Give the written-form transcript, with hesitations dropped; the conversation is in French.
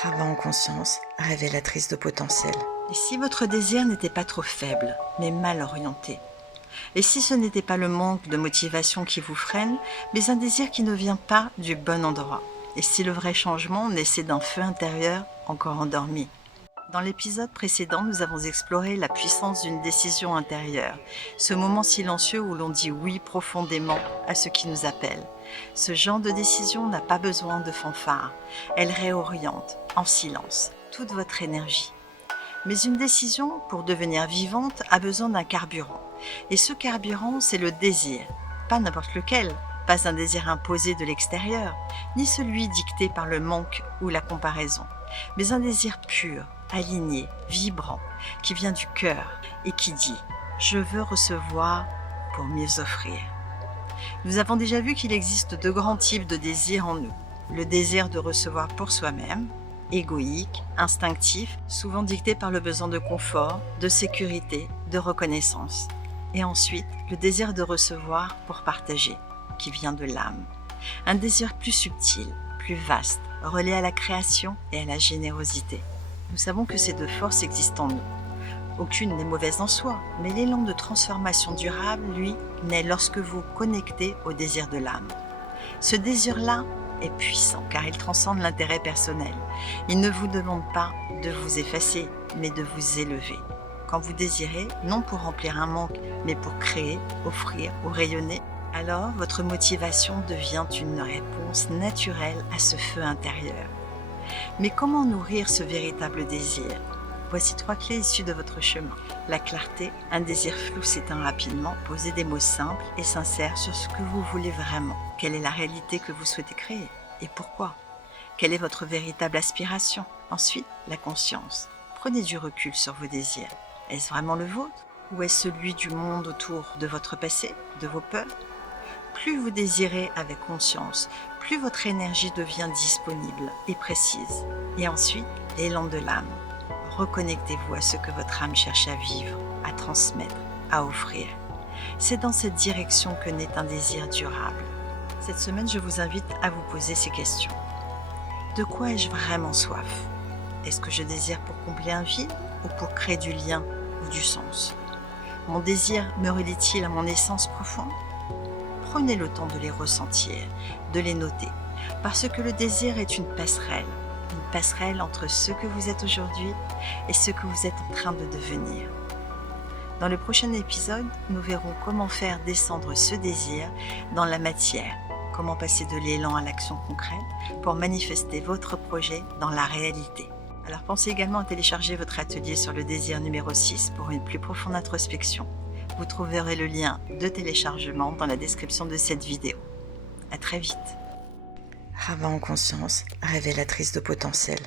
Rabat en conscience, révélatrice de potentiel. Et si votre désir n'était pas trop faible, mais mal orienté? Et si ce n'était pas le manque de motivation qui vous freine, mais un désir qui ne vient pas du bon endroit? Et si le vrai changement naissait d'un feu intérieur encore endormi? Dans l'épisode précédent, nous avons exploré la puissance d'une décision intérieure, ce moment silencieux où l'on dit oui profondément à ce qui nous appelle. Ce genre de décision n'a pas besoin de fanfare, elle réoriente en silence toute votre énergie. Mais une décision, pour devenir vivante, a besoin d'un carburant. Et ce carburant, c'est le désir. Pas n'importe lequel, pas un désir imposé de l'extérieur, ni celui dicté par le manque ou la comparaison, mais un désir pur, aligné, vibrant, qui vient du cœur et qui dit « Je veux recevoir pour mieux offrir ». Nous avons déjà vu qu'il existe deux grands types de désirs en nous. Le désir de recevoir pour soi-même, égoïque, instinctif, souvent dicté par le besoin de confort, de sécurité, de reconnaissance. Et ensuite, le désir de recevoir pour partager, qui vient de l'âme. Un désir plus subtil, plus vaste, relié à la création et à la générosité. Nous savons que ces deux forces existent en nous. Aucune n'est mauvaise en soi, mais l'élan de transformation durable, lui, naît lorsque vous connectez au désir de l'âme. Ce désir-là est puissant car il transcende l'intérêt personnel. Il ne vous demande pas de vous effacer, mais de vous élever. Quand vous désirez, non pour remplir un manque, mais pour créer, offrir ou rayonner, alors votre motivation devient une réponse naturelle à ce feu intérieur. Mais comment nourrir ce véritable désir ? Voici 3 clés issues de votre chemin. La clarté, un désir flou s'éteint rapidement. Posez des mots simples et sincères sur ce que vous voulez vraiment. Quelle est la réalité que vous souhaitez créer et pourquoi ? Quelle est votre véritable aspiration ? Ensuite, la conscience. Prenez du recul sur vos désirs. Est-ce vraiment le vôtre ou est-ce celui du monde autour de votre passé, de vos peurs ? Plus vous désirez avec conscience, plus votre énergie devient disponible et précise. Et ensuite, l'élan de l'âme. Reconnectez-vous à ce que votre âme cherche à vivre, à transmettre, à offrir. C'est dans cette direction que naît un désir durable. Cette semaine, je vous invite à vous poser ces questions. De quoi ai-je vraiment soif ? Est-ce que je désire pour combler un vide ou pour créer du lien ou du sens ? Mon désir me relie-t-il à mon essence profonde ? Prenez le temps de les ressentir, de les noter, parce que le désir est une passerelle entre ce que vous êtes aujourd'hui et ce que vous êtes en train de devenir. Dans le prochain épisode, nous verrons comment faire descendre ce désir dans la matière, comment passer de l'élan à l'action concrète pour manifester votre projet dans la réalité. Alors pensez également à télécharger votre atelier sur le désir numéro 6 pour une plus profonde introspection. Vous trouverez le lien de téléchargement dans la description de cette vidéo. À très vite. Rabat en conscience, révélatrice de potentiel.